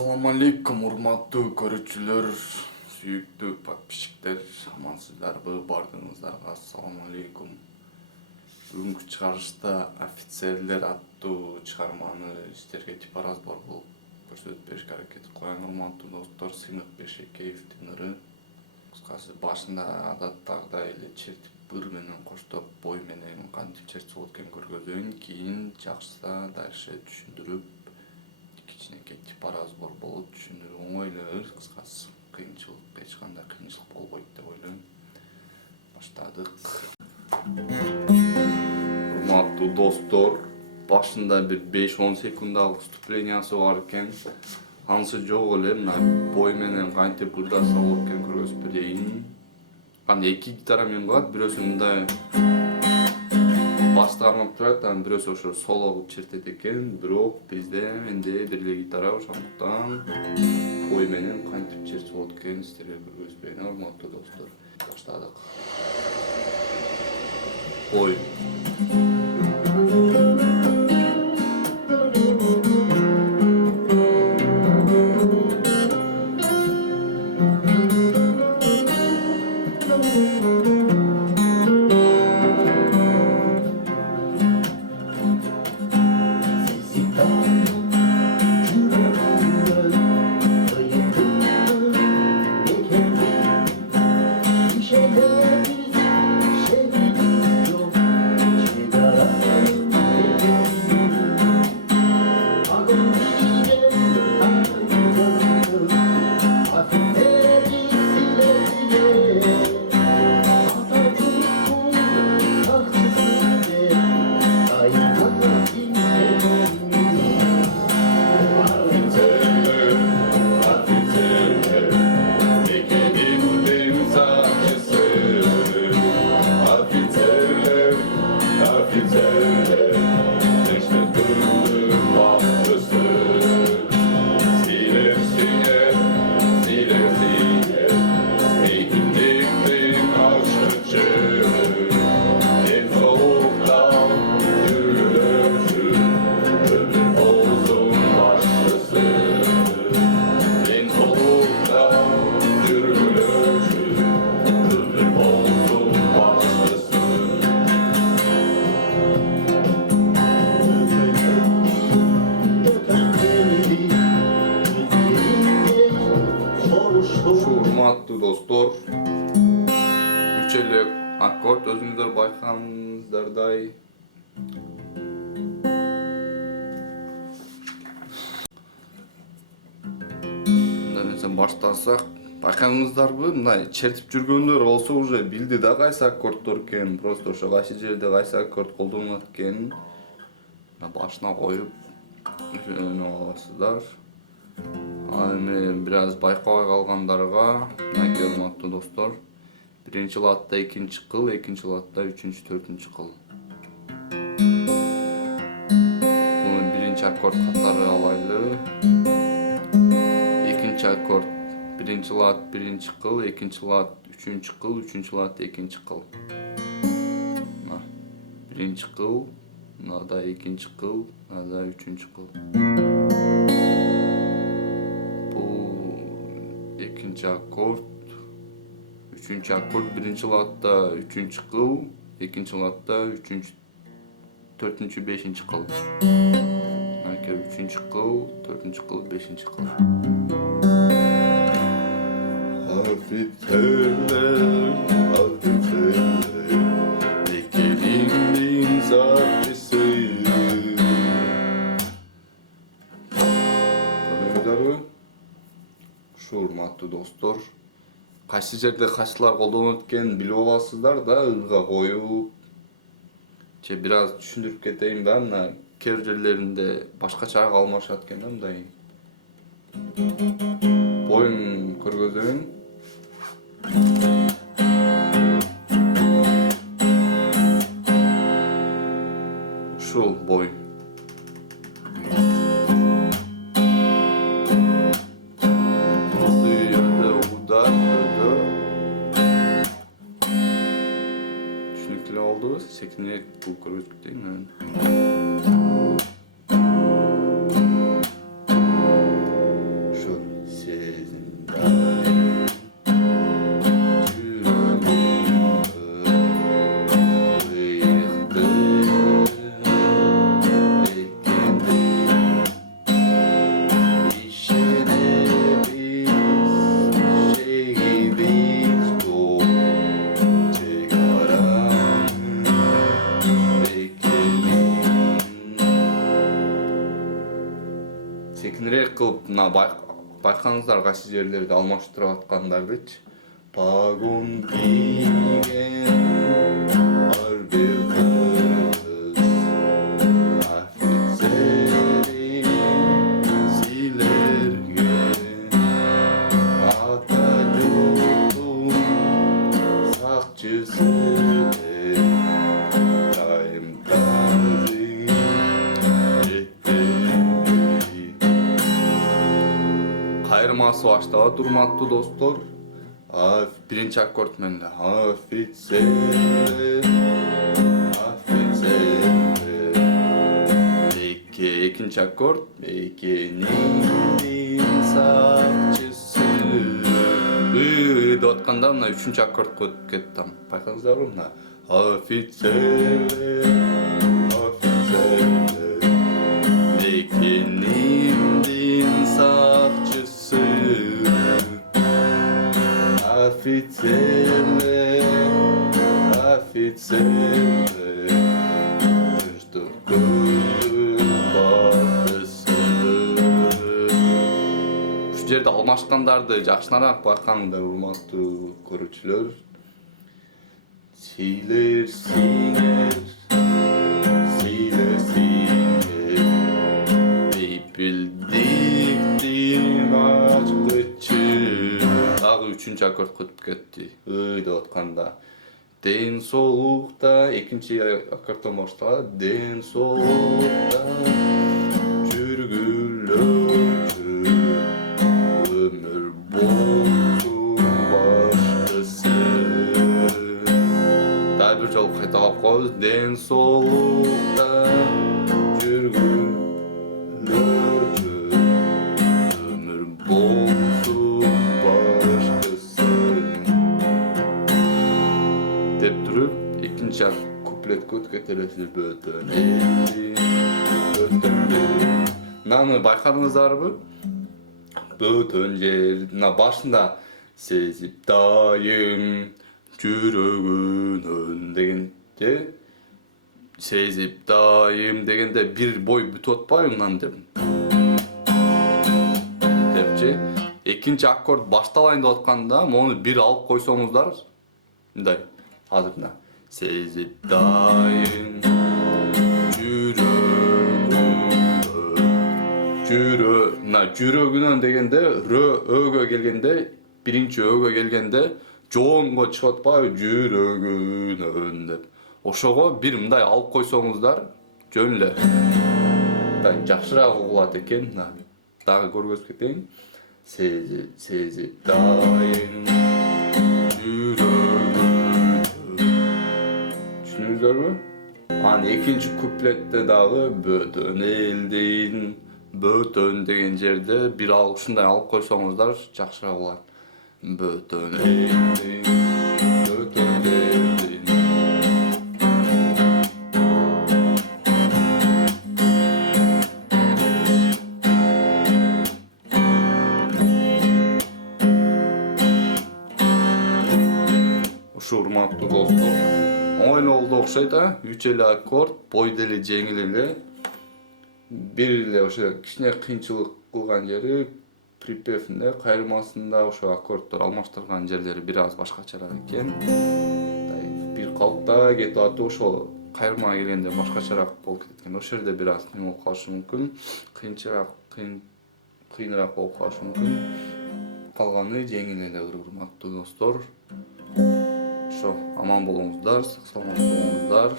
Assalamu алейкум, урматтуу көрүүчүлөр, сүйүктүү подписчиктер, амансыздарбы? Бардыгыңыздарга ассаламу алейкум. Бүгүнкү чыгарышта офицерлер аттуу чыгарманы сиздерге типа разбор болуп көрсөтүп беришке аракет кылган. Урматтуу достор, Сыймык Бешекеевдин ыры. Кыскасы башында адаттагыдай эле чертип ыр менен коштоп, бой менен кантип чертсе болот экенин көргөзөйүн, кийин жакшыса дальше түшүндүрүп кичинекей типа разбор болот, түшүндүрүү оңой эле ыр, кыскасы кыйынчылык эч кандай кыйынчылык болбойт деп ойлойм. Баштадык. Урматтуу достор, башында бир 5-10 секундалык вступлениясы бар экен. Анысы жок эле, мына бой менен кантип ырдаса болот экенин көргөзүп берейин. Аны 2 гитара менен кылат, бирөөсү мындай басты кармап турат, анан бирөөсү ошо соло кылып чертет экен. Бирок бизде менде бир эле гитара, ошондуктан бой менен кантип чертсе болот экенин сиздерге көргөзүп берейин, урматтуу достор. Баштадык. Бой. Урматтуу достор, 3 эле аккорд, өзүңүздөр байкагансыздардай. Мындан баштасак, байкадыңыздарбы? Мындай чертип жүргөндөр болсо уже билди да кайсы аккорддор экенин, просто ошо кайсы жерде кайсы аккорд колдонулат экенин башына коюп үйрөнүп аласыздар. Ал эми бир аз байкабай калгандарга, мынакей урматтуу достор, биринчи латта экинчи кыл, экинчи латта үчүнчү, төртүнчү кыл. Буну биринчи аккорд катары алайлы. Экинчи аккорд биринчи лат биринчи кыл, экинчи лат үчүнчү кыл, үчүнчү лат экинчи кыл. Биринчи кыл, мынада экинчи кыл, мынада үчүнчү кыл. Экинчи аккорд, үчүнчү аккорд, биринчи латта үчүнчү кыл, экинчи латта үчүнчү, төртүнчү, бешинчи кыл. Мынакей үчүнчү кыл, төртүнчү кыл, бешинчи кыл. Офицерлер, офицерлер, экелимдин записи. Көрдүңүздөрбү? Урматтуу достор, кайсы жерде кайсылар колдонот экенин билип аласыздар да, ырга коюп. Бир аз түшүндүрүп кетейин да, мына кээ бир жерлеринде башкача алмашат экен да, мындай. Боюн көргөзөйүн. Ушул бой. Секинерээк бул көргөзүп кетейин. кылып мына байкаңыздар кайсы жерлерде алмаштырып аткандардычы. Погон кийген ар бир кыз офицери силерге ата журттун сакчысы дайым тазы кайрмасы башталат, урматтуу достор. Birinci akort menде. Офицер, офицер. Экинчи акорд. Экенин сакчысы. Деп атканда мына үчүнчү аккордко өтүп кеттим. Байкаңыздарбы мына? Офицер, офицер. Экенин сакчысы. Офицерлер, офицерлер, тынчтыктын бактысы. Ушул жерде алмашкандарды жакшыраак байкаңдар, урматтуу көрүүчүлөр. Силер сиңер, силер сиңер, бейпилдиктин ачкычы. Дагы үчүнчү аккордко өтүп кетти. Деп атканда. Ден соолукта экинчи аккордтон башталат. Ден соолукта жүргүлөчү өмүр болсун башкысы. Дагы бир жолу кайталап коебуз. Ден соолукта жүргүлөчү өмүр болсун деп туруп, экинчи куплетке өтүп кетелесиз. Бөтөн элдин, бөтөн жер. Мынаны байкадыңыздарбы? Бөтөн жер. Мына башында сезип дайым жүрөгүнөн дегенде, сезип дайым дегенде бир бой бүтүп атпайбы мынаны деп. Депчи. Экинчи аккорд башталайын деп атканда, мону бир алып койсоңуздар, мындай. Азыр мына сезип дайым жүрөгүнөн дегенде өгө келгенде, биринчи өгө келгенде жоонго чыгып атпайбы жүрөгүнөн деп. Ошого бир мындай алып койсоңуздар жөн эле. Жакшыраак угулат экен. Дагы көргөзүп кетейин. Сезип дайым түсүндүңүздөрбү? Анан экинчи куплетте дагы бөтөн элдин, бөтөн деген жерде бир ушундай алып койсоңуздар жакшыраак болот. Бөтөн элдин, бөтөн элдин. Ушу урматтуу достор, оңойлолду окшойт, 3 эле аккорд, бой деле жеңил эле. Бир эле ошо кичине кыйынчылык кылган жери припевинде, кайрмасында ошо аккорддор алмаштырган жерлери бир аз башкачараак экен. Бир калыпта кетип атып, ошо кайрма келгенде башкачараак болуп кеткен. Ошол жерде бир аз кыйын болуп калышы мүмкүн. Кыйыныраак болуп калышы мүмкүн. Калганы жеңил эле, урматтуу достор. Ошо, аман болуңуздар, сак саламат болуңуздар.